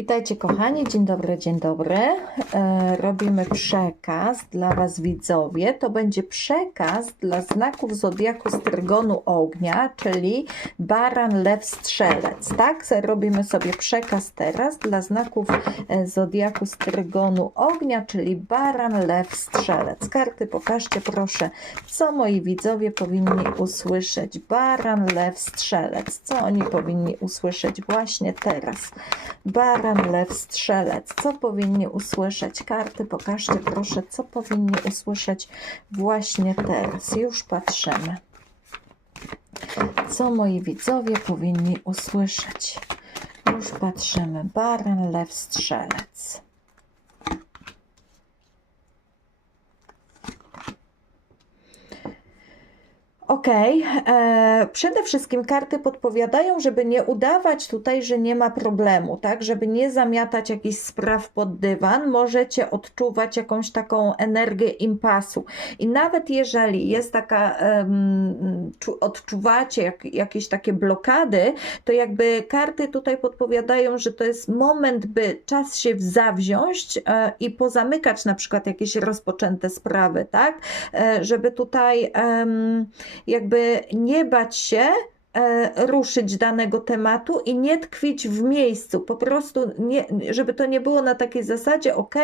Witajcie kochani, dzień dobry, dzień dobry. E, robimy przekaz dla Was widzowie. To będzie przekaz dla znaków zodiaku Strygonu Ognia, czyli Baran, Lew, Strzelec. Tak, robimy sobie przekaz teraz dla znaków e, zodiaku Strygonu Ognia, czyli Baran, Lew, Strzelec. Karty pokażcie proszę, co moi widzowie powinni usłyszeć. Baran, Lew, Strzelec. Co oni powinni usłyszeć właśnie teraz? Baran, lew, strzelec. Co powinni usłyszeć? Karty pokażcie proszę, co powinni usłyszeć właśnie teraz. Już patrzymy. Co moi widzowie powinni usłyszeć? Już patrzymy. Baran, lew, strzelec. Okej, e, przede wszystkim karty podpowiadają, żeby nie udawać tutaj, że nie ma problemu, tak? Żeby nie zamiatać jakichś spraw pod dywan, możecie odczuwać jakąś taką energię impasu. I nawet jeżeli jest taka, czu- odczuwacie jak, jakieś takie blokady, to jakby karty tutaj podpowiadają, że to jest moment, by czas się zawziąć e, i pozamykać na przykład jakieś rozpoczęte sprawy, tak? E, żeby tutaj em, jakby nie bać się ruszyć danego tematu i nie tkwić w miejscu. Po prostu, nie, żeby to nie było na takiej zasadzie, ok,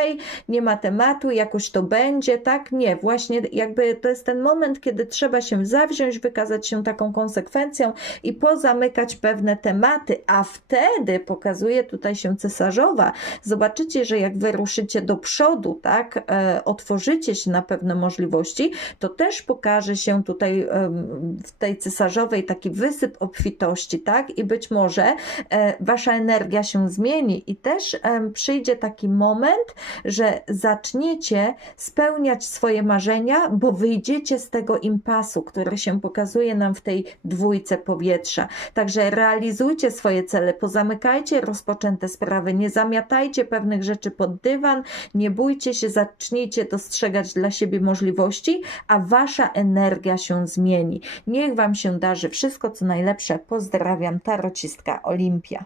nie ma tematu, jakoś to będzie, tak? Nie, właśnie jakby to jest ten moment, kiedy trzeba się zawziąć, wykazać się taką konsekwencją i pozamykać pewne tematy, a wtedy pokazuje tutaj się cesarzowa. Zobaczycie, że jak wy ruszycie do przodu, tak, e, otworzycie się na pewne możliwości, to też pokaże się tutaj em, w tej cesarzowej taki wysyp obfitości, tak? I być może e, wasza energia się zmieni i też em, przyjdzie taki moment, że zaczniecie spełniać swoje marzenia, bo wyjdziecie z tego impasu, który się pokazuje nam w tej dwójce powietrza. Także realizujcie swoje cele, pozamykajcie rozpoczęte sprawy, nie zamiatajcie pewnych rzeczy pod dywan, nie bójcie się, zacznijcie dostrzegać dla siebie możliwości, a wasza energia się zmieni. Niech wam się darzy wszystko, co najlepsze. Pozdrawiam, tarocistka Olimpia.